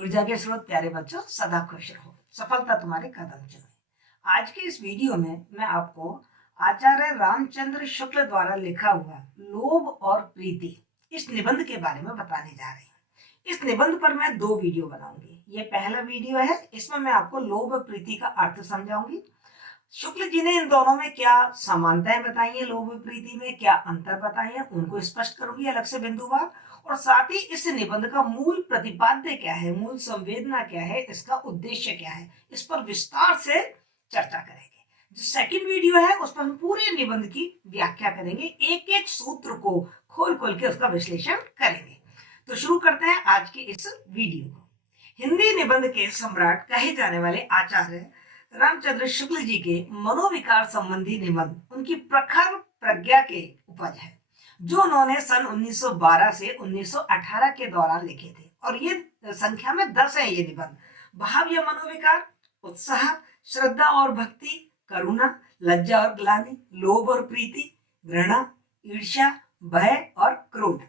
ऊर्जा के स्रोत प्यारे बच्चों सदा खुश रहो, सफलता तुम्हारे कदम चूमे। आज के इस वीडियो में मैं आपको आचार्य रामचंद्र शुक्ल द्वारा लिखा हुआ लोभ और प्रीति इस निबंध के बारे में बताने जा रही हूँ। इस निबंध पर मैं 2 वीडियो बनाऊंगी। ये पहला वीडियो है, इसमें मैं आपको लोभ और प्रीति का अर्थ समझाऊंगी। शुक्ल जी ने इन दोनों में क्या समानताएं बताई है, लोभ प्रीति में क्या अंतर बताए हैं, उनको स्पष्ट करूंगी अलग से बिंदुवार। और साथ ही इस निबंध का मूल प्रतिपाद्य क्या है, मूल संवेदना क्या है, इसका उद्देश्य क्या है, इस पर विस्तार से चर्चा करेंगे। जो सेकंड वीडियो है उस पर हम पूरे निबंध की व्याख्या करेंगे, एक एक सूत्र को खोल खोल के उसका विश्लेषण करेंगे। तो शुरू करते हैं आज के इस वीडियो को। हिंदी निबंध के सम्राट कहे जाने वाले आचार्य रामचंद्र शुक्ल जी के मनोविकार संबंधी निबंध उनकी प्रखर प्रज्ञा के उपज है, जो उन्होंने सन 1912 से 1918 के दौरान लिखे थे। और ये संख्या में 10 है ये निबंध। भाव या मनोविकार, उत्साह, श्रद्धा और भक्ति, करुणा, लज्जा और ग्लानि, लोभ और प्रीति, घृणा, ईर्ष्या, भय और क्रोध।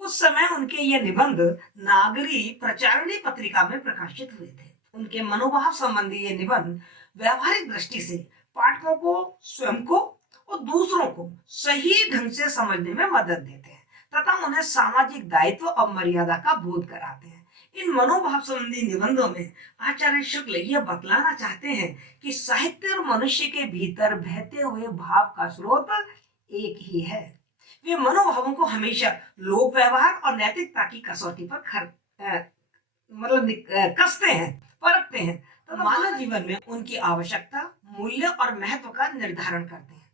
उस समय उनके ये निबंध नागरी प्रचारणी पत्रिका में प्रकाशित हुए थे। उनके मनोभाव संबंधी ये निबंध व्यावहारिक दृष्टि से पाठकों को, स्वयं को और दूसरों को सही ढंग से समझने में मदद देते हैं तथा उन्हें सामाजिक दायित्व और मर्यादा का बोध कराते हैं। इन मनोभाव संबंधी निबंधों में आचार्य शुक्ल यह बतलाना चाहते हैं कि साहित्य और मनुष्य के भीतर बहते हुए भाव का स्रोत एक ही है। वे मनोभावों को हमेशा लोक व्यवहार और नैतिकता की कसौटी पर कसते हैं, परखते हैं, तो मानव जीवन में उनकी आवश्यकता, मूल्य और महत्व का निर्धारण करते हैं।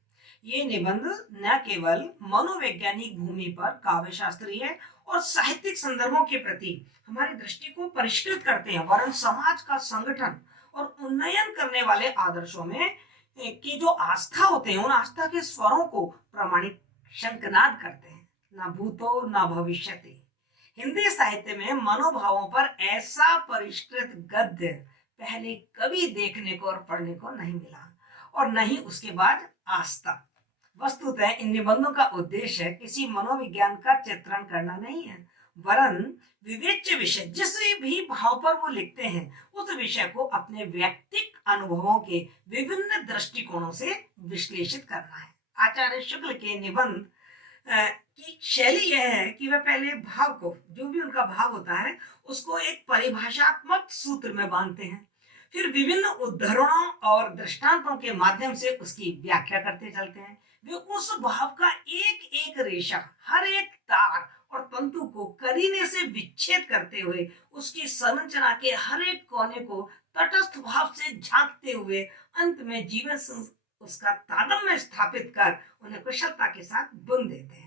ये निबंध न केवल मनोवैज्ञानिक भूमि पर काव्य शास्त्रीय और साहित्यिक संदर्भों के प्रति हमारी दृष्टि को परिष्कृत करते हैं, वरन समाज का संगठन और उन्नयन करने वाले आदर्शों में की जो आस्था होते हैं, उन आस्था के स्वरों को प्रमाणित शंखनाद करते हैं। न भूतो न भविष्यति। हिंदी साहित्य में मनोभावों पर ऐसा परिष्कृत गद्य पहले कभी देखने को और पढ़ने को नहीं मिला, और न ही उसके बाद आस्था। वस्तुतः इन निबंधों का उद्देश्य किसी मनोविज्ञान का चित्रण करना नहीं है, वरन विवेच्य विषय जिस भी भाव पर वो लिखते हैं उस विषय को अपने व्यक्तिक अनुभवों के विभिन्न दृष्टिकोणों से विश्लेषित करना है। आचार्य शुक्ल के निबंध की शैली यह है कि वह पहले भाव को, जो भी उनका भाव होता है, उसको एक परिभाषात्मक सूत्र में बांधते हैं, फिर विभिन्न उदाहरणों और दृष्टांतों के माध्यम से उसकी व्याख्या करते चलते हैं। वे उस भाव का एक एक रेशा, हर एक तार और तंतु को करीने से विच्छेद करते हुए उसकी संरचना के हर एक कोने को तटस्थ भाव से झांकते हुए अंत में जीवन उसका तादात्म्य स्थापित कर उन्हें कुशलता के साथ बुन देते हैं।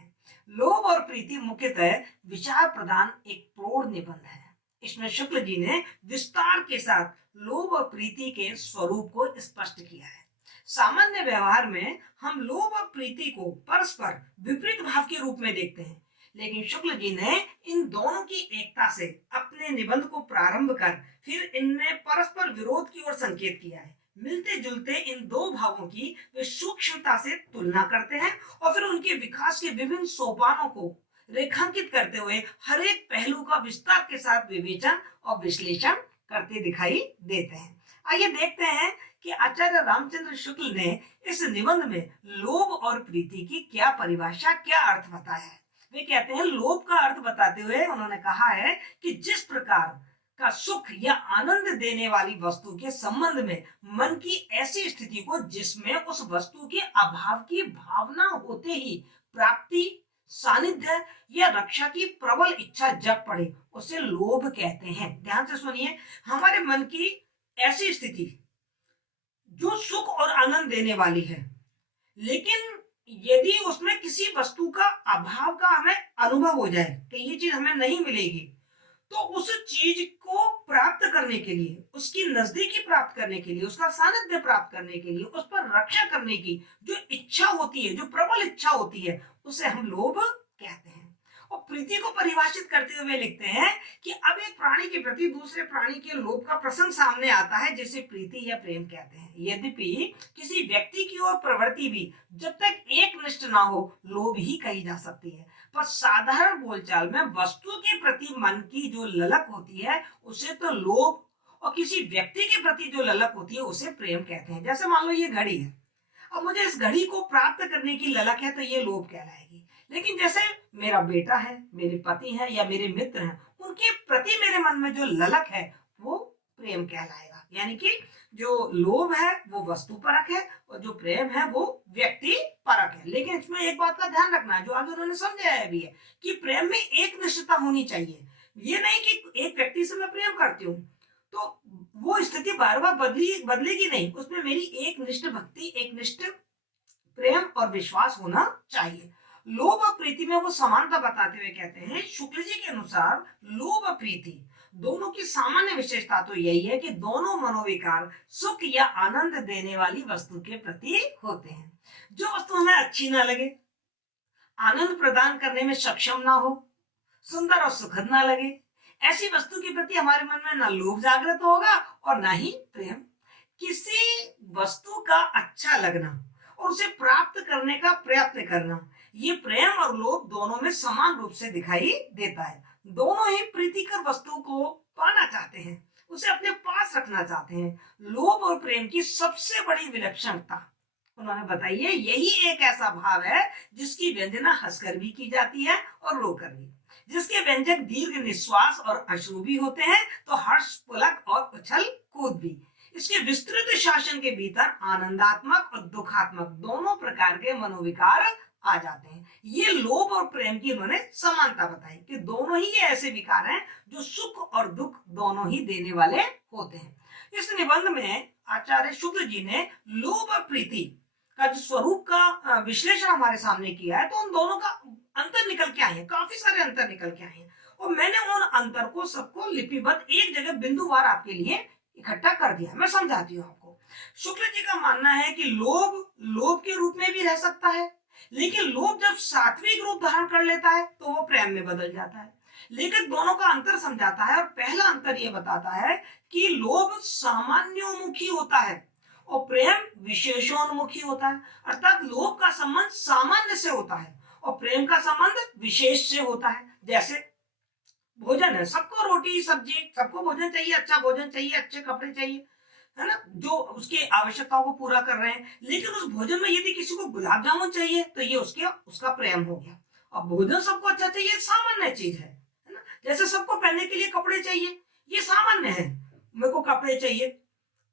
लोभ और प्रीति मुख्यतः विचार प्रधान एक प्रौढ़ निबंध है। इसमें शुक्ल जी ने विस्तार के साथ लोभ और प्रीति के स्वरूप को स्पष्ट किया है। सामान्य व्यवहार में हम लोभ और प्रीति को परस्पर विपरीत भाव के रूप में देखते हैं, लेकिन शुक्ल जी ने इन दोनों की एकता से अपने निबंध को प्रारंभ कर फिर इनमें परस्पर विरोध की ओर संकेत किया है। मिलते जुलते इन दो भावों की वे सूक्ष्मता से तुलना करते हैं और फिर उनके विकास के विभिन्न सोपानों को रेखांकित करते हुए हर एक पहलू का विस्तार के साथ विवेचन और विश्लेषण करते दिखाई देते हैं। आइए देखते हैं कि आचार्य रामचंद्र शुक्ल ने इस निबंध में लोभ और प्रीति की क्या परिभाषा, क्या अर्थ बताया है। वे कहते हैं, लोभ का अर्थ बताते हुए उन्होंने कहा है कि जिस प्रकार का सुख या आनंद देने वाली वस्तु के संबंध में मन की ऐसी स्थिति को जिसमें उस वस्तु के अभाव की भावना होते ही प्राप्ति, सानिध्य या रक्षा की प्रबल इच्छा जग पड़े, उसे लोभ कहते हैं। ध्यान से सुनिए, हमारे मन की ऐसी स्थिति जो सुख और आनंद देने वाली है, लेकिन यदि उसमें किसी वस्तु का अभाव का हमें अनुभव हो जाए कि ये चीज हमें नहीं मिलेगी, तो उस चीज को प्राप्त करने के लिए, उसकी नजदीकी प्राप्त करने के लिए, उसका सानिध्य प्राप्त करने के लिए, उस पर रक्षा करने की जो इच्छा होती है, जो प्रबल इच्छा होती है, उसे हम लोभ कहते हैं। और प्रीति को परिभाषित करते हुए लिखते हैं कि अब एक प्राणी के प्रति दूसरे प्राणी के लोभ का प्रसंग सामने आता है, जिसे प्रीति या प्रेम कहते हैं। यद्यपि किसी व्यक्ति की ओर प्रवृत्ति भी जब तक एक निष्ठ ना हो, लोभ ही कही जा सकती है। पर साधारण बोलचाल में वस्तु के प्रति मन की जो ललक होती है उसे तो लोभ, और किसी व्यक्ति के प्रति जो ललक होती है उसे प्रेम कहते हैं। जैसे मान लो ये घड़ी है, अब मुझे इस घड़ी को प्राप्त करने की ललक है तो ये लोभ कहलाएगी। लेकिन जैसे मेरा बेटा है, मेरे पति हैं या मेरे मित्र हैं, उनके प्रति मेरे मन में जो ललक है वो प्रेम कहलाएगा। यानी कि जो लोभ है वो वस्तु परक है और जो प्रेम है वो व्यक्ति परक है। लेकिन इसमें एक बात का ध्यान रखना है, जो आगे उन्होंने समझाया भी है, कि प्रेम में एक निष्ठता होनी चाहिए। ये नहीं कि एक व्यक्ति से मैं प्रेम करती हूँ तो वो स्थिति बार बार बदलेगी नहीं, उसमें मेरी एक निष्ठ भक्ति, एक निष्ठ प्रेम और विश्वास होना चाहिए। लोभ और प्रीति में वो समानता बताते हुए कहते हैं, शुक्ल जी के अनुसार लोभ और प्रीति दोनों की सामान्य विशेषता तो यही है कि दोनों मनोविकार सुख या आनंद देने वाली वस्तु के प्रति होते हैं। जो वस्तु हमें अच्छी ना लगे, आनंद प्रदान करने में सक्षम ना हो, सुंदर और सुखद ना लगे, ऐसी वस्तु के प्रति हमारे मन में ना लोभ जागृत होगा और ना ही प्रेम। किसी वस्तु का अच्छा लगना और उसे प्राप्त करने का प्रयत्न करना, ये प्रेम और लोभ दोनों में समान रूप से दिखाई देता है। दोनों ही प्रीतिकर वस्तु को पाना चाहते हैं, उसे अपने पास रखना चाहते हैं। लोभ और प्रेम की सबसे बड़ी विलक्षणता उन्होंने बताई है, यही एक ऐसा भाव है जिसकी व्यंजना हंसकर भी की जाती है और रोकर भी, जिसके व्यंजक दीर्घ निश्वास और अश्रु भी होते हैं तो हर्ष, पुलक और उछल कूद भी। इसके विस्तृत शासन के भीतर आनंदात्मक और दुखात्मक दोनों प्रकार के मनोविकार आ जाते हैं। ये लोभ और प्रेम की उन्होंने समानता बताई कि दोनों ही ये ऐसे विकार हैं जो सुख और दुख दोनों ही देने वाले होते हैं। इस निबंध में आचार्य शुक्ल जी ने लोभ और प्रीति का जो स्वरूप का विश्लेषण हमारे सामने किया है, तो उन दोनों का अंतर निकल के आए हैं, काफी सारे अंतर निकल के आए हैं, और मैंने उन अंतर को सबको लिपिबद्ध एक जगह बिंदुवार आपके लिए इकट्ठा कर दिया। मैं समझाती हूँ आपको। शुक्ल जी का मानना है कि लोभ लोभ के रूप में भी रह सकता है, लेकिन लोभ जब सात्विक रूप धारण कर लेता है तो वो प्रेम में बदल जाता है। लेकिन दोनों का अंतर समझाता है और पहला अंतर ये बताता है कि लोभ सामान्योन्मुखी होता है और प्रेम विशेषोन्मुखी होता है। अर्थात लोभ का संबंध सामान्य से होता है और प्रेम का संबंध विशेष से होता है। जैसे भोजन है, सबको रोटी सब्जी, सबको भोजन चाहिए, अच्छा भोजन चाहिए, अच्छे कपड़े चाहिए, है ना, जो उसके आवश्यकताओं को पूरा कर रहे हैं। लेकिन उस भोजन में यदि किसी को गुलाब जामुन चाहिए तो ये उसका प्रेम हो गया। अब भोजन सबको अच्छा चाहिए, सामान्य चीज है ना। जैसे सबको पहनने के लिए कपड़े चाहिए, ये सामान्य है, मेरे को कपड़े चाहिए,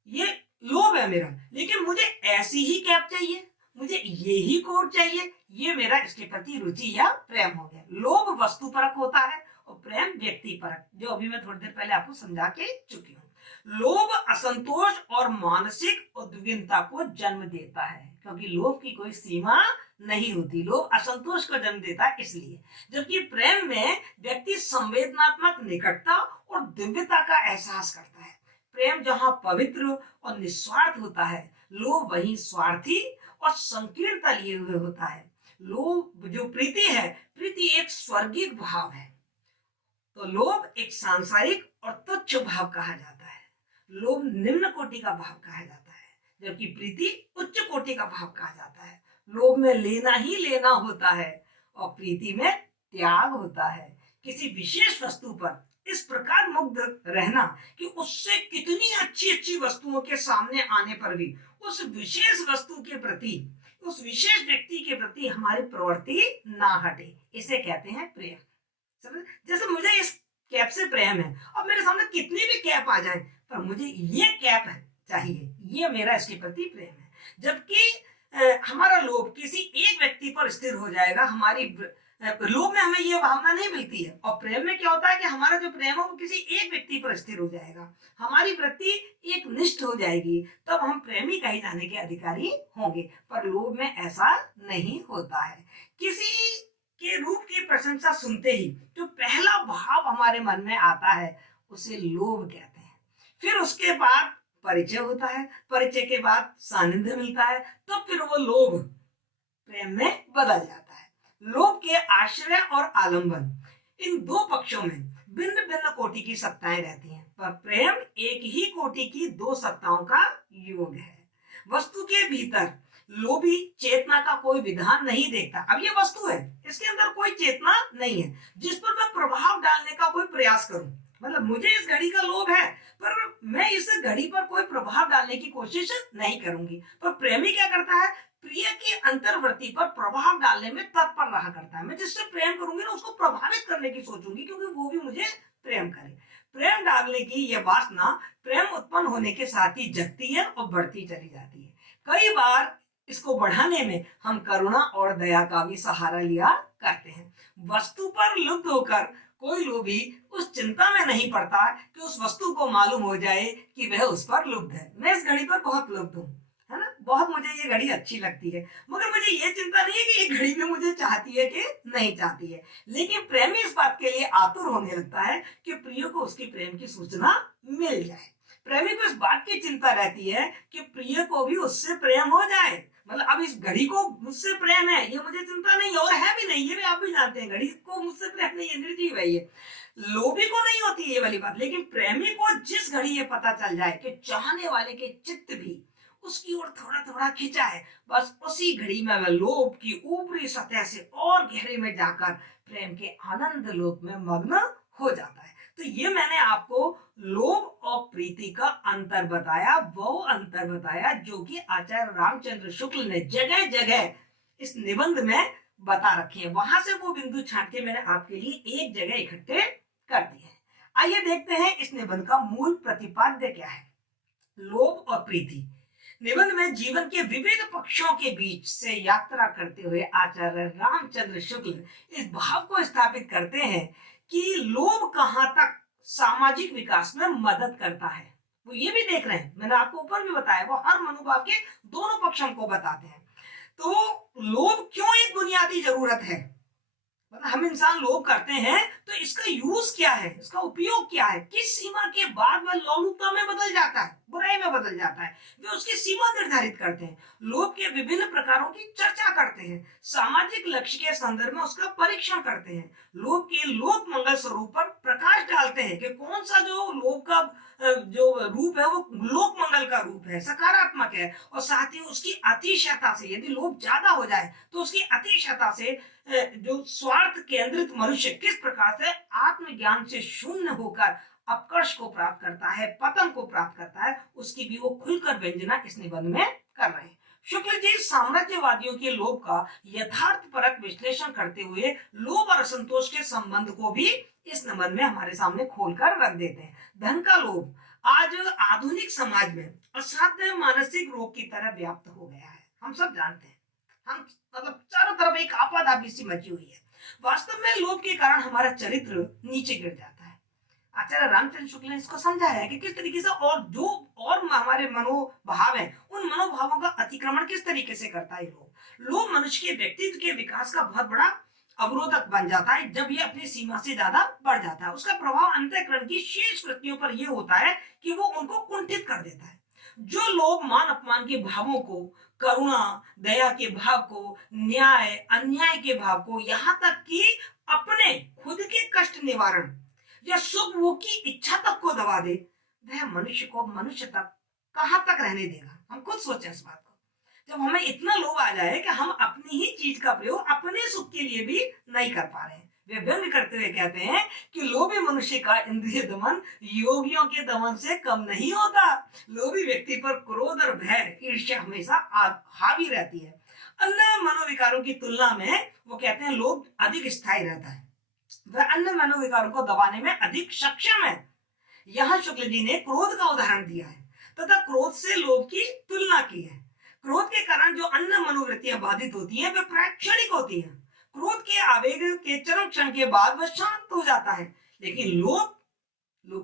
ये लोभ है मेरा। लेकिन मुझे ऐसी ही कैप चाहिए, मुझे ये ही कोट चाहिए, ये मेरा इसके प्रति रुचि या प्रेम हो गया। लोभ वस्तु परक होता है और प्रेम व्यक्ति परक, जो अभी मैं थोड़ी देर पहले आपको समझा के चुकी हूँ। लोभ असंतोष और मानसिक उद्विग्नता को जन्म देता है, क्योंकि लोभ की कोई सीमा नहीं होती, लोभ असंतोष को जन्म देता है इसलिए। जबकि प्रेम में व्यक्ति संवेदनात्मक निकटता और दिव्यता का एहसास करता है। प्रेम जहाँ पवित्र और निस्वार्थ होता है, लोभ वहीं स्वार्थी और संकीर्णता लिए हुए होता है। लोभ जो प्रीति है, प्रीति एक स्वर्गीय भाव है, तो लोभ एक सांसारिक और तुच्छ भाव कहा जाता है। लोभ निम्न कोटि का भाव कहा जाता है, जबकि प्रीति उच्च कोटि का भाव कहा जाता है। लोभ में लेना ही लेना होता है और प्रीति में त्याग होता है। किसी विशेष वस्तु पर इस प्रकार मुग्ध रहना कि उससे कितनी अच्छी अच्छी वस्तुओं के सामने आने पर भी उस विशेष वस्तु के प्रति, उस विशेष व्यक्ति के प्रति हमारी प्रवृत्ति ना हटे, इसे कहते हैं प्रेम। जैसे मुझे इस कैप से प्रेम है, अब मेरे सामने कितनी भी कैप आ जाए पर मुझे ये कैप चाहिए, ये मेरा इसके प्रति प्रेम है। जबकि हमारा लोभ किसी एक व्यक्ति पर स्थिर हो जाएगा, हमारी लोभ में हमें ये भावना नहीं मिलती है, और प्रेम में क्या होता है कि हमारा जो प्रेम है वो किसी एक व्यक्ति पर स्थिर हो जाएगा, हमारी वृत्ति एक निष्ठ हो जाएगी, तब हम प्रेमी कहे जाने के अधिकारी होंगे। पर लोभ में ऐसा नहीं होता है। किसी के रूप की प्रशंसा सुनते ही जो पहला भाव हमारे मन में आता है उसे लोभ कहते हैं। फिर उसके बाद परिचय होता है, परिचय के बाद सानिध्य मिलता है, तो फिर वो लोभ प्रेम में बदल जाता है। लोभ के आश्रय और आलंबन, इन दो पक्षों में भिन्न भिन्न कोटि की सत्ताएं रहती हैं, पर प्रेम एक ही कोटि की दो सत्ताओं का योग है। वस्तु के भीतर लोभी चेतना का कोई विधान नहीं देखता। अब ये वस्तु है, इसके अंदर कोई चेतना नहीं है जिस पर मैं प्रभाव डालने का कोई प्रयास करूं। मतलब मुझे इस घड़ी का लोभ है, पर मैं इस घड़ी पर कोई प्रभाव डालने की कोशिश नहीं करूंगी। पर प्रेमी क्या करता है, प्रिय की अंतर्वृत्ति पर प्रभाव डालने में तत्पर रहा करता है। मैं जिससे प्रेम करूंगी ना, उसको प्रभावित करने की सोचूंगी, क्योंकि वो भी मुझे प्रेम करे। प्रेम डालने की यह वासना प्रेम उत्पन्न होने के साथ ही जगती है और बढ़ती चली जाती है। कई बार इसको बढ़ाने में हम करुणा और दया का भी सहारा लिया करते हैं। वस्तु पर लुप्त होकर कोई लोभी उस चिंता में नहीं पड़ता कि उस वस्तु को मालूम हो जाए कि वह उस पर लुप्त है। मैं इस घड़ी पर बहुत लुप्त हूँ, है ना, बहुत मुझे ये घड़ी अच्छी लगती है, मगर मुझे ये चिंता नहीं है कि ये घड़ी भी मुझे चाहती है कि नहीं चाहती है। लेकिन प्रेमी इस बात के लिए आतुर होने लगता है कि प्रिय को उसकी प्रेम की सूचना मिल जाए। प्रेमी को इस बात की चिंता रहती है कि प्रिय को भी उससे प्रेम हो जाए। मतलब अब इस घड़ी को मुझसे प्रेम है, ये मुझे चिंता नहीं, और है भी नहीं, ये भी आप भी जानते हैं, घड़ी को मुझसे प्रेम नहीं है, निर्जीव है ये। लोभी को नहीं होती ये वाली बात, लेकिन प्रेमी को जिस घड़ी ये पता चल जाए कि चाहने वाले के चित्त भी उसकी ओर थोड़ा थोड़ा खिंचा है, बस उसी घड़ी में वह लोभ की ऊपरी सतह से और गहरे में जाकर प्रेम के आनंद लोक में मग्न हो जाता है। तो ये मैंने आपको लोभ और प्रीति का अंतर बताया, वो अंतर बताया जो कि आचार्य रामचंद्र शुक्ल ने जगह जगह इस निबंध में बता रखे हैं। वहां से वो बिंदु छांट के मैंने आपके लिए एक जगह इकट्ठे कर दिए हैं। आइए देखते हैं इस निबंध का मूल प्रतिपाद्य क्या है। लोभ और प्रीति निबंध में जीवन के विविध पक्षों के बीच से यात्रा करते हुए आचार्य रामचंद्र शुक्ल इस भाव को स्थापित करते हैं कि लोभ कहां तक सामाजिक विकास में मदद करता है। वो ये भी देख रहे हैं, मैंने आपको ऊपर भी बताया, वो हर मनोभाव के दोनों पक्षों को बताते हैं। तो लोभ क्यों एक बुनियादी जरूरत है, मतलब हम इंसान लोभ करते हैं तो इसका यूज क्या है, इसका उपयोग क्या है, किस सीमा के बाद वह लोलुपता में बदल जाता है, बुराई में बदल जाता है, वे उसकी सीमा निर्धारित करते हैं। लोभ के विभिन्न प्रकारों की चर्चा करते हैं, सामाजिक लक्ष्य के संदर्भ में उसका परीक्षण करते हैं, लोभ के लोक मंगल स्वरूप पर प्रकाश डालते हैं कि कौन सा जो लोभ का जो रूप है वो लोक मंगल का रूप है, सकारात्मक है, और साथ ही उसकी अतिशयता से, यदि लोभ ज्यादा हो जाए तो उसकी अतिशयता से जो स्वार्थ केंद्रित मनुष्य किस प्रकार से आत्मज्ञान से शून्य होकर अपकर्ष को प्राप्त करता है, पतन को प्राप्त करता है, उसकी भी वो खुलकर व्यंजना इस निबंध में कर रहे हैं। शुक्ल जी साम्राज्यवादियों के लोभ का यथार्थपरक विश्लेषण करते हुए लोभ और असंतोष के संबंध को भी इस निबंध में हमारे सामने खोलकर रख देते हैं। धन का लोभ आज आधुनिक समाज में असाध्य मानसिक रोग की तरह व्याप्त हो गया है। हम सब जानते हैं, हम मतलब चारों तरफ एक आपाधापी सी मची हुई है। वास्तव में लोभ के कारण हमारा चरित्र नीचे गिर जाता है। आचार्य रामचंद्र शुक्ल ने इसको समझाया है कि किस तरीके से और जो और हमारे मनोभाव हैं, उन मनोभावों का अतिक्रमण किस तरीके से करता है लोभ। लोभ मनुष्य के व्यक्तित्व के विकास का बहुत बड़ा अवरोधक बन जाता है जब ये अपनी सीमा से ज्यादा बढ़ जाता है। उसका प्रभाव अंतःकरण की शेष वृत्तियों पर यह होता है कि वो उनको कुंठित कर देता है। जो लोग मान अपमान के भावों को, करुणा दया के भाव को, न्याय अन्याय के भाव को, यहाँ तक कि अपने खुद के कष्ट निवारण या सुख भोग की इच्छा तक को दबा दे, वह मनुष्य को मनुष्य तक कहां तक रहने देगा। हम खुद सोचें इस बात को। जब हमें इतना लोभ आ जाए कि हम अपनी ही चीज का प्रयोग अपने सुख के लिए भी नहीं कर पा रहे हैं। वे व्यंग करते हुए कहते हैं कि लोभी मनुष्य का इंद्रिय दमन योगियों के दमन से कम नहीं होता। लोभी व्यक्ति पर क्रोध और भय, ईर्ष्या हमेशा हावी रहती है। अन्य मनोविकारों की तुलना में वो कहते हैं लोभ अधिक स्थायी रहता है, वह अन्य मनोविकारों को दबाने में अधिक सक्षम है। यहाँ शुक्ल जी ने क्रोध का उदाहरण दिया है तथा क्रोध से लोभ की तुलना की है। क्रोध के कारण जो अन्य मनोवृत्तियां बाधित होती हैं वे प्राय क्षणिक होती हैं। क्रोध के आवेग के चरम क्षण के बाद वह शांत हो जाता है, लेकिन लोभ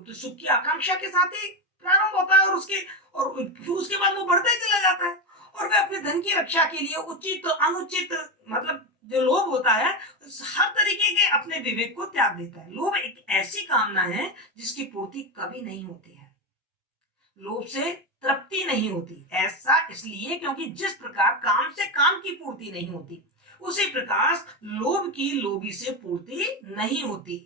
तो सुख की आकांक्षा के साथ ही प्रारंभ होता है और उसके बाद वो बढ़ता ही चला जाता है, और वह अपने धन की रक्षा के लिए उचित अनुचित मतलब जो लोभ होता है हर तरीके के अपने विवेक को त्याग देता है। लोभ एक ऐसी कामना है जिसकी पूर्ति कभी नहीं होती है। लोभ से तृप्ति नहीं होती, ऐसा इसलिए क्योंकि जिस प्रकार काम से काम की पूर्ति नहीं होती, उसी प्रकार लोभ की लोभी से पूर्ति नहीं होती।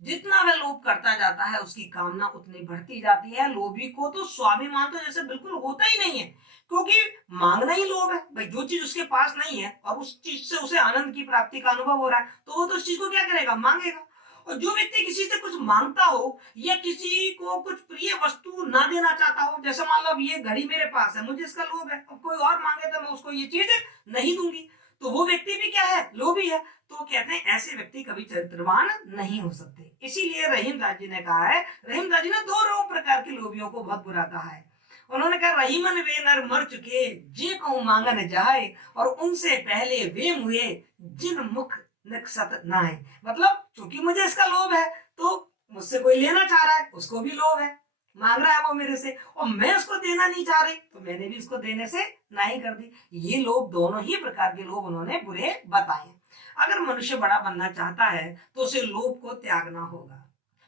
जितना वह लोभ करता जाता है उसकी कामना उतनी बढ़ती जाती है। लोभी को तो स्वाभिमान तो जैसे बिल्कुल होता ही नहीं है, क्योंकि मांगना ही लोभ है। भाई जो चीज उसके पास नहीं है और उस चीज से उसे आनंद की प्राप्ति का अनुभव हो रहा है, तो वो तो उस चीज को क्या करेगा, मांगेगा। और जो व्यक्ति किसी से कुछ मांगता हो या किसी को कुछ प्रिय वस्तु ना देना चाहता हो, जैसे मान लो अब ये घड़ी मेरे पास है, मुझे इसका लोभ है, अब कोई और मांगे तो मैं उसको ये चीज नहीं दूंगी, तो वो व्यक्ति भी क्या है, लोभी है। तो कहते हैं ऐसे व्यक्ति कभी चरित्रवान नहीं हो सकते। इसीलिए रहीमदास जी ने कहा है, रहीमदास जी ने दो प्रकार के लोभियों को बहुत बुरा कहा है। उन्होंने कहा, रहीमन वे नर मर चुके जे कहूं मांगन जाए, और उनसे पहले वे मुए जिन मुख नक्सत नाए। मतलब चूंकि मुझे इसका लोभ है, तो मुझसे कोई लेना चाह रहा है, उसको भी लोभ है, मांग रहा है वो मेरे से, और मैं उसको देना नहीं चाह रही, तो मैंने भी उसको देने से नहीं कर दी। ये लोभ, दोनों ही प्रकार के लोभ उन्होंने बुरे बताए। अगर मनुष्य बड़ा बनना चाहता है तो उसे लोभ को त्यागना होगा।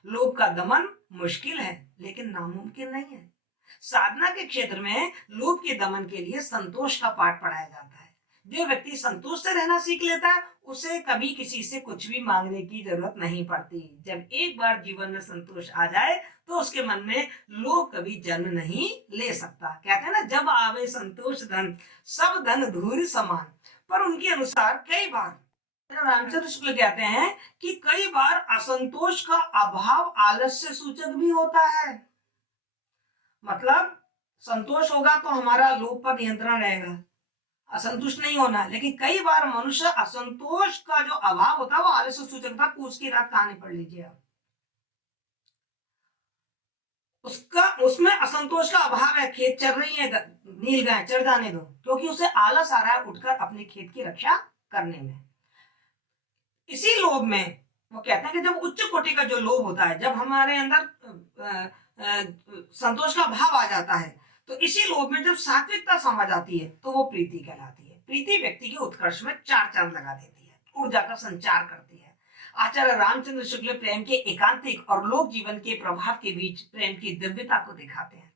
लोभ का दमन मुश्किल है लेकिन नामुमकिन नहीं है। साधना के क्षेत्र में लोभ के दमन के लिए संतोष का पाठ पढ़ाया जाता है। जो व्यक्ति संतोष से रहना सीख लेता है उसे कभी किसी से कुछ भी मांगने की जरूरत नहीं पड़ती। जब एक बार जीवन में संतोष आ जाए तो उसके मन में लोभ कभी जन्म नहीं ले सकता। कहते हैं ना, जब आवे संतोष धन सब धन धूर समान। पर उनके अनुसार कई बार रामचंद्र शुक्ल कहते हैं कि कई बार असंतोष का अभाव आलस्य सूचक भी होता है। मतलब संतोष होगा तो हमारा लोभ पर नियंत्रण रहेगा, असंतुष्ट नहीं होना। लेकिन कई बार मनुष्य असंतोष का जो अभाव होता है वो आलस्य सूचक था। पूछ की रात कहानी पढ़ लीजिए आप, उसमें असंतोष का अभाव है। खेत चल रही है, नील गाय चढ़ जाने दो, क्योंकि उसे आलस आ रहा है उठकर अपने खेत की रक्षा करने में। इसी लोभ में वो कहते हैं कि जब उच्च कोटि का जो लोभ होता है, जब हमारे अंदर संतोष का भाव आ जाता है, तो इसी लोभ में जब सात्विकता समा जाती है तो वो प्रीति कहलाती है। प्रीति व्यक्ति के उत्कर्ष में चार चांद लगा देती है, ऊर्जा का संचार करती है। आचार्य रामचंद्र शुक्ल प्रेम के एकांतिक और लोक जीवन के प्रभाव के बीच प्रेम की दिव्यता को दिखाते हैं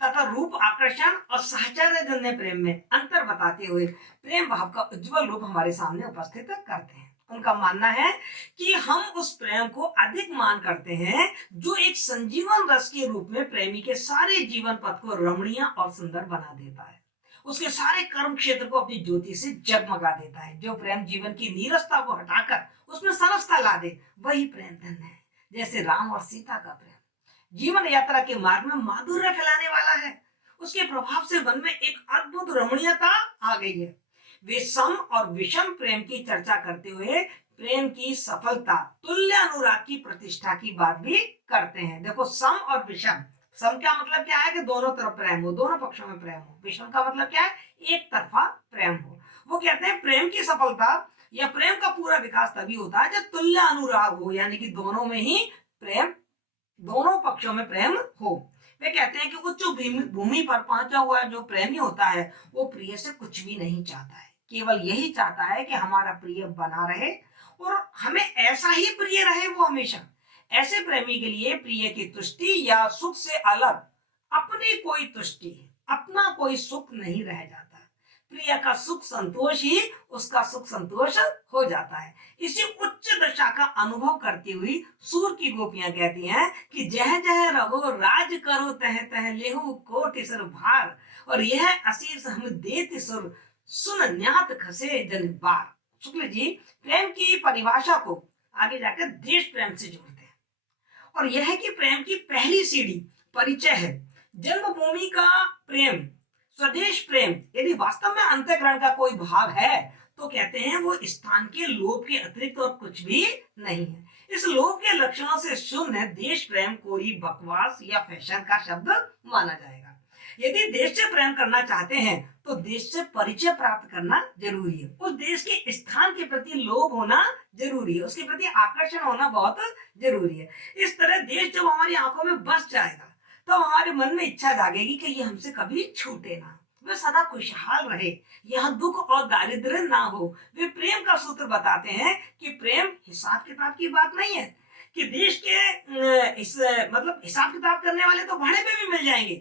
तथा रूप आकर्षण और साहचर्य जन्य प्रेम में अंतर बताते हुए प्रेम भाव का उज्जवल रूप हमारे सामने उपस्थित करते हैं। उनका मानना है कि हम उस प्रेम को अधिक मान करते हैं जो एक संजीवन रस के रूप में प्रेमी के सारे जीवन पथ को रमणीय और सुंदर बना देता है, उसके सारे कर्म क्षेत्र को अपनी ज्योति से जगमगा देता है। जो प्रेम जीवन की नीरसता को हटाकर उसमें सरसता ला दे, वही प्रेम धन्य है। जैसे राम और सीता का प्रेम जीवन यात्रा के मार्ग में माधुर्य फैलाने वाला है। उसके प्रभाव से मन में एक अद्भुत रमणीयता आ गई है। वे सम और विषम प्रेम की चर्चा करते हुए प्रेम की सफलता, तुल्य अनुराग की प्रतिष्ठा की बात भी करते हैं। देखो, सम और विषम, सम का मतलब क्या है कि दोनों तरफ प्रेम हो, दोनों पक्षों में प्रेम हो। विषम का मतलब क्या है, एक तरफा प्रेम हो। वो कहते हैं प्रेम की सफलता या प्रेम का पूरा विकास तभी होता है जब तुल्य अनुराग हो, यानी कि दोनों में ही प्रेम, दोनों पक्षों में प्रेम हो। वे कहते हैं कि उच्च भूमि पर पहुंचा हुआ जो प्रेमी होता है वो प्रिय से कुछ भी नहीं चाहता है, केवल यही चाहता है कि हमारा प्रिय बना रहे और हमें ऐसा ही प्रिय रहे वो हमेशा। ऐसे प्रेमी के लिए प्रिय की तुष्टि या सुख से अलग अपनी कोई तुष्टि, अपना कोई सुख नहीं रह जाता। प्रिय का सुख संतोष ही उसका सुख संतोष हो जाता है। इसी उच्च दशा का अनुभव करती हुई सूर की गोपियां कहती हैं कि जह जह रहो राज करो तह तह लेहु कोटि सर भार, और यह आशीष हम देते सुर सुन न्यात खसे जन बार। शुक्ल जी प्रेम की परिभाषा को आगे जाकर देश प्रेम से जोड़ते हैं, और यह कि प्रेम की पहली सीढ़ी परिचय है। जन्मभूमि का प्रेम, स्वदेश प्रेम, यदि वास्तव में अंतःकरण का कोई भाव है तो कहते हैं वो स्थान के लोभ के अतिरिक्त और कुछ भी नहीं है। इस लोभ के लक्षणों से शून्य देश प्रेम कोई बकवास या फैशन का शब्द माना जाएगा। यदि देश से प्रेम करना चाहते हैं तो देश से परिचय प्राप्त करना जरूरी है। उस देश के स्थान के प्रति लोभ होना जरूरी है, उसके प्रति आकर्षण होना बहुत जरूरी है। इस तरह देश जब हमारी आंखों में बस जाएगा तो हमारे मन में इच्छा जागेगी कि ये हमसे कभी छूटे ना, वे सदा खुशहाल रहे, यहाँ दुख और दारिद्र्य ना हो। वे प्रेम का सूत्र बताते हैं कि प्रेम हिसाब किताब की बात नहीं है कि देश के मतलब हिसाब किताब करने वाले तो भाड़े पे भी मिल जाएंगे,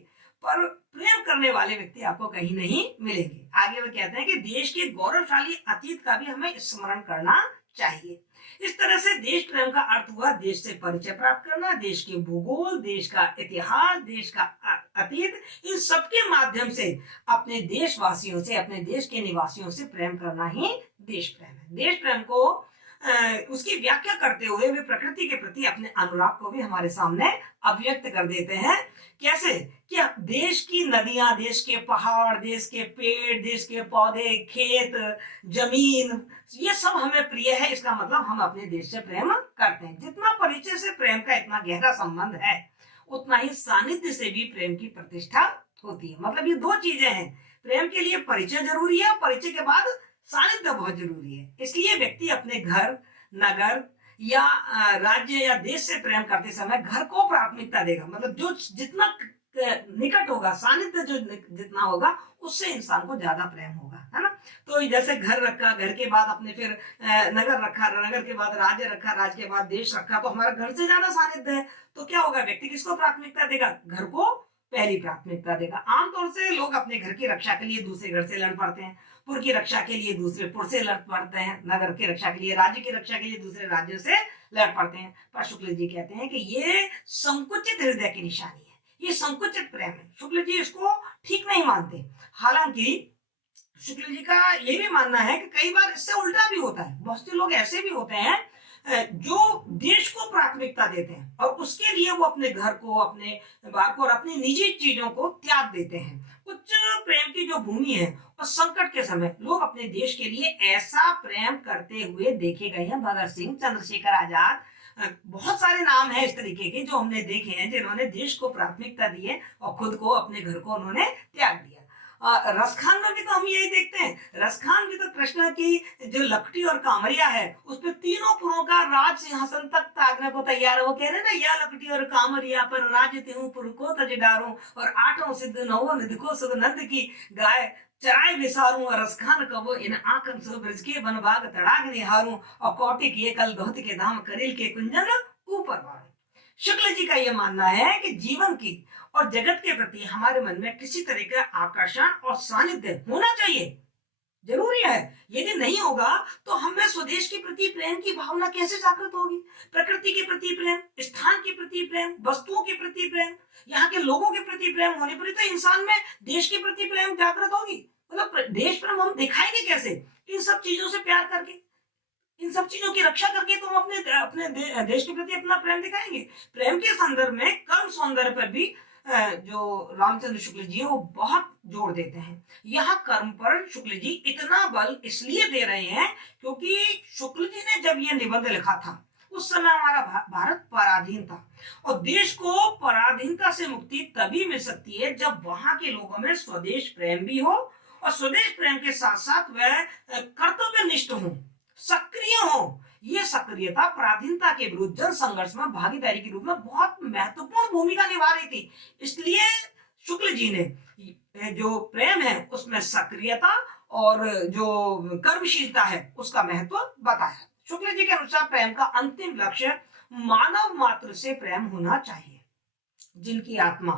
पर प्रेम करने वाले व्यक्ति आपको कहीं नहीं मिलेंगे। आगे वे कहते हैं कि देश के गौरवशाली अतीत का भी हमें स्मरण करना चाहिए। इस तरह से देश प्रेम का अर्थ हुआ देश से परिचय प्राप्त करना, देश के भूगोल, देश का इतिहास, देश का अतीत, इन सबके माध्यम से अपने देशवासियों से, अपने देश के निवासियों से प्रेम करना ही देश प्रेम है। देश प्रेम को उसकी व्याख्या करते हुए वे प्रकृति के प्रति अपने अनुराग को भी हमारे सामने अभिव्यक्त कर देते हैं। कैसे? कि देश की नदियां, देश के पहाड़, देश के पेड़, देश के पौधे, खेत, जमीन, ये सब हमें प्रिय है। इसका मतलब हम अपने देश से प्रेम करते हैं। जितना परिचय से प्रेम का इतना गहरा संबंध है, उतना ही सानिध्य से भी प्रेम की प्रतिष्ठा होती है। मतलब ये दो चीजें हैं, प्रेम के लिए परिचय जरूरी है, परिचय के बाद सानिध्य बहुत जरूरी है। इसलिए व्यक्ति अपने घर, नगर या राज्य या देश से प्रेम करते समय घर को प्राथमिकता देगा। मतलब जो जितना निकट होगा, सानिध्य जो जितना होगा, उससे इंसान को ज्यादा प्रेम होगा, है ना। तो जैसे घर रखा, घर के बाद अपने फिर नगर रखा, नगर के बाद राज्य रखा, राज्य के बाद देश रखा, तो हमारा घर से ज्यादा सानिध्य है। तो क्या होगा, व्यक्ति किसको प्राथमिकता देगा? घर को पहली प्राथमिकता देगा। आमतौर से लोग अपने घर की रक्षा के लिए दूसरे घर से लड़ पड़ते हैं, पुर की रक्षा के लिए दूसरे पुर से लड़ पड़ते हैं, नगर की रक्षा के लिए, राज्य की रक्षा के लिए दूसरे राज्यों से लड़ पड़ते हैं। पर शुक्ल जी कहते हैं कि ये संकुचित हृदय की निशानी है, ये संकुचित प्रेम है। शुक्ल जी इसको ठीक नहीं मानते। हालांकि शुक्ल जी का ये भी मानना है कि कई बार इससे उल्टा भी होता है। बहुत से लोग ऐसे भी होते हैं जो देश को प्राथमिकता देते हैं और उसके लिए वो अपने घर को, अपने बाप को और अपनी निजी चीजों को त्याग देते हैं। उच्च प्रेम की जो भूमि है और संकट के समय लोग अपने देश के लिए ऐसा प्रेम करते हुए देखे गए हैं। भगत सिंह, चंद्रशेखर आजाद, बहुत सारे नाम हैं इस तरीके के जो हमने देखे हैं, जिन्होंने देश को प्राथमिकता दी है और खुद को, अपने घर को उन्होंने त्याग दिया। रसखान में भी तो हम यही देखते हैं। रसखान भी तो कृष्ण की जो लखटी और कामरिया है, उस पर तीनों पुरों का राज सिंहासन तक ताकने को तैयार है। वो कह रहे ना, या लखटी और कामरिया पर राज त्यों पुर को तज डारूं, और आठों सिद्ध नवो निधि को सुगनंद की गाय चराय विसारूं, और रसखान कबो इन आंखन सो ब्रज के बनभाग तड़ाग निहारूं, और कौटिक ये कल दोहत के धाम करील के कुंजन ऊपर वारूं। शुक्ल जी का यह मानना है कि जीवन की और जगत के प्रति हमारे मन में किसी तरह का आकर्षण और सानिध्य होना चाहिए, जरूरी है। यदि नहीं होगा तो हमें स्वदेश के प्रति प्रेम की भावना कैसे जागृत होगी? प्रकृति के प्रति प्रेम, स्थान के प्रति प्रेम, वस्तुओं के प्रति प्रेम, यहाँ के लोगों के प्रति प्रेम होने पर तो इंसान में देश के प्रति प्रेम जागृत होगी। मतलब देश प्रेम हम दिखाएंगे कैसे? इन सब चीजों से प्यार करके, इन सब चीजों की रक्षा करके तो हम अपने देश के प्रति अपना प्रेम दिखाएंगे। प्रेम के संदर्भ में कर्म सौंदर्य पर भी जो रामचंद्र शुक्ल जी है वो बहुत जोर देते हैं। यहाँ कर्म पर शुक्ल जी इतना बल इसलिए दे रहे हैं क्योंकि शुक्ल जी ने जब ये निबंध लिखा था उस समय हमारा भारत पराधीन था, और देश को पराधीनता से मुक्ति तभी मिल सकती है जब वहां के लोगों में स्वदेश प्रेम भी हो, और स्वदेश प्रेम के साथ साथ वह कर्तव्यनिष्ठ हो, सक्रिय हो। ये सक्रियता पराधीनता के विरुद्ध जन संघर्ष में भागीदारी के रूप में बहुत महत्वपूर्ण भूमिका निभा रही थी। इसलिए शुक्ल जी ने जो प्रेम है उसमें सक्रियता और जो कर्मशीलता है उसका महत्व बताया। शुक्ल जी के अनुसार प्रेम का अंतिम लक्ष्य मानव मात्र से प्रेम होना चाहिए, जिनकी आत्मा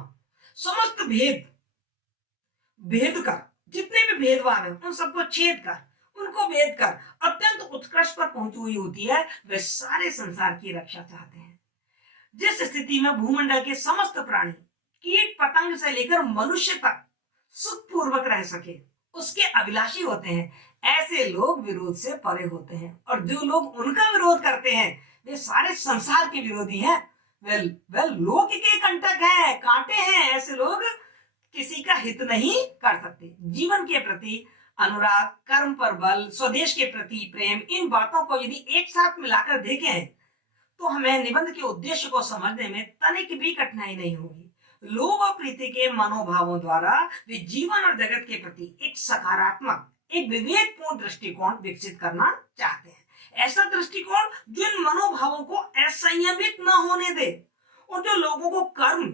समस्त भेद कर, जितने भी भेदभाव है उन सबको छेद कर, उनको भेद कर अत्यंत उत्कर्ष पर पहुंची हुई होती है। वे सारे संसार की रक्षा चाहते हैं। जिस स्थिति में भूमंडल के समस्त प्राणी, कीट पतंग से लेकर मनुष्य तक सुखपूर्वक रह सके, उसके अभिलाषी होते हैं। ऐसे लोग विरोध से परे होते हैं, और जो लोग उनका विरोध करते हैं वे सारे संसार के विरोधी हैं। वे लोक के कंटक हैं, कांटे हैं। ऐसे लोग किसी का हित नहीं कर सकते। जीवन के प्रति अनुराग, कर्म पर बल, स्वदेश के प्रति प्रेम, इन बातों को यदि एक साथ मिलाकर देखें तो हमें निबंध के उद्देश्य को समझने में तनिक भी कठिनाई नहीं होगी। लोभ और प्रीति के मनोभावों द्वारा वे जीवन और जगत के प्रति एक सकारात्मक, एक विवेकपूर्ण दृष्टिकोण विकसित करना चाहते हैं। ऐसा दृष्टिकोण जो इन मनोभावों को असंयमित न होने दे और जो लोगों को कर्म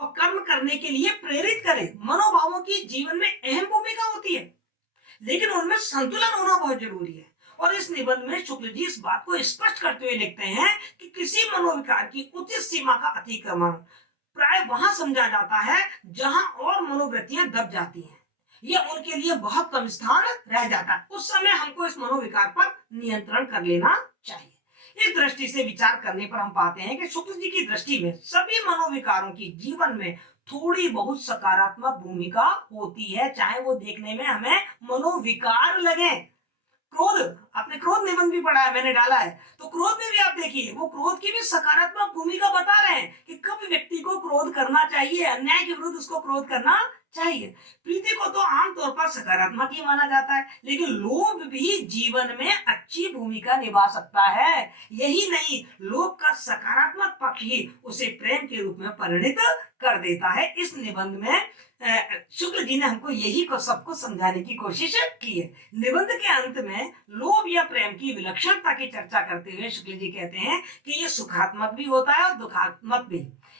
और कर्म करने के लिए प्रेरित करे। मनोभावों की जीवन में अहम भूमिका होती है, लेकिन उनमें संतुलन होना बहुत जरूरी है। और इस निबंध में शुक्ल जी इस बात को स्पष्ट करते हुए लिखते हैं कि किसी मनोविकार की उचित सीमा का अतिक्रमण प्राय वहां समझा जाता है जहां और मनोवृत्तियां दब जाती हैं, ये उनके लिए बहुत कम स्थान रह जाता है। उस समय हमको इस मनोविकार पर नियंत्रण कर लेना चाहिए। इस दृष्टि से विचार करने पर हम पाते हैं कि शुक्ल जी की दृष्टि में सभी मनोविकारों की जीवन में थोड़ी बहुत सकारात्मक भूमिका होती है, चाहे वो देखने में हमें मनोविकार लगे। क्रोध, आपने क्रोध निबंध भी पढ़ा है, मैंने डाला है, तो क्रोध में भी आप देखिए वो क्रोध की भी सकारात्मक भूमिका बता रहे हैं कि कब व्यक्ति को क्रोध करना चाहिए, अन्याय के विरुद्ध उसको क्रोध करना चाहिए। प्रीति को तो आमतौर पर सकारात्मक ही माना जाता है, लेकिन लोभ भी जीवन में अच्छी भूमिका निभा सकता है। यही नहीं, लोभ का सकारात्मक पक्ष ही उसे प्रेम के रूप में परिणित कर देता है। इस निबंध में शुक्ल जी ने हमको यही को सबको समझाने की कोशिश की है। निबंध के अंत में लोभ या प्रेम की विलक्षणता की चर्चा करते हुए शुक्ल जी कहते हैं कि ये सुखात्मक भी होता है और दुखात्मक भी।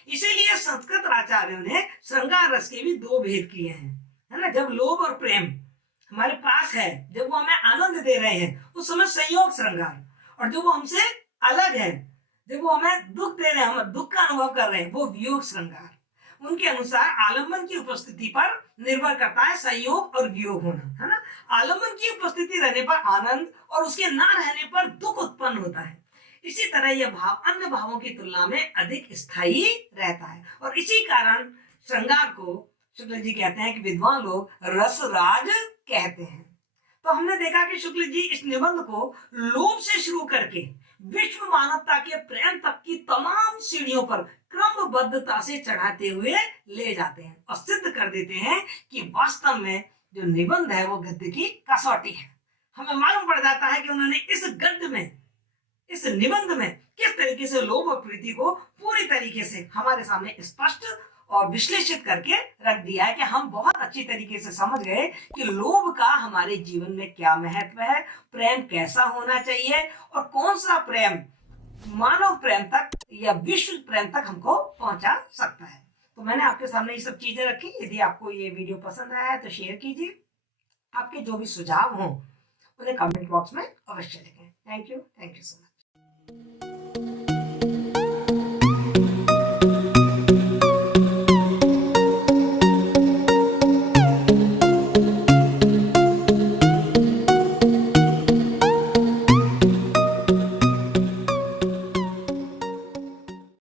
इसीलिए संस्कृत आचार्यों ने श्रृंगार रस के भी दो भेद किए हैं, है ना। जब लोभ और प्रेम हमारे पास है, जब वो हमें आनंद दे रहे हैं, उस समय संयोग श्रृंगार, और जब वो हमसे अलग है, जब वो हमें दुख दे रहे हैं, हम दुख का अनुभव कर रहे हैं, वो वियोग श्रृंगार। उनके अनुसार आलम्बन की उपस्थिति पर निर्भर करता है संयोग और वियोग होना, है ना। आलम्बन की उपस्थिति रहने पर आनंद और उसके ना रहने पर दुख उत्पन्न होता है। इसी तरह यह भाव अन्य भावों की तुलना में अधिक स्थायी रहता है, और इसी कारण श्रृंगार को शुक्ल जी कहते हैं कि विद्वान लोग रसराज कहते हैं। तो हमने देखा कि शुक्ल जी इस निबंध को लोभ से शुरू करके विश्व मानवता के प्रेम तक की तमाम सीढ़ियों पर क्रमबद्धता से चढ़ाते हुए ले जाते हैं और सिद्ध कर देते हैं कि वास्तव में जो निबंध है वो गद्य की कसौटी है। हमें मालूम पड़ जाता है कि उन्होंने इस गद्य में, इस निबंध में किस तरीके से लोभ और प्रीति को पूरी तरीके से हमारे सामने स्पष्ट और विश्लेषित करके रख दिया है कि हम बहुत अच्छी तरीके से समझ गए कि लोभ का हमारे जीवन में क्या महत्व है, प्रेम कैसा होना चाहिए, और कौन सा प्रेम मानव प्रेम तक या विश्व प्रेम तक हमको पहुंचा सकता है। तो मैंने आपके सामने ये सब चीजें रखी। यदि आपको ये वीडियो पसंद आया है तो शेयर कीजिए। आपके जो भी सुझाव हों उन्हें कमेंट बॉक्स में अवश्य लिखें। Thank you so much.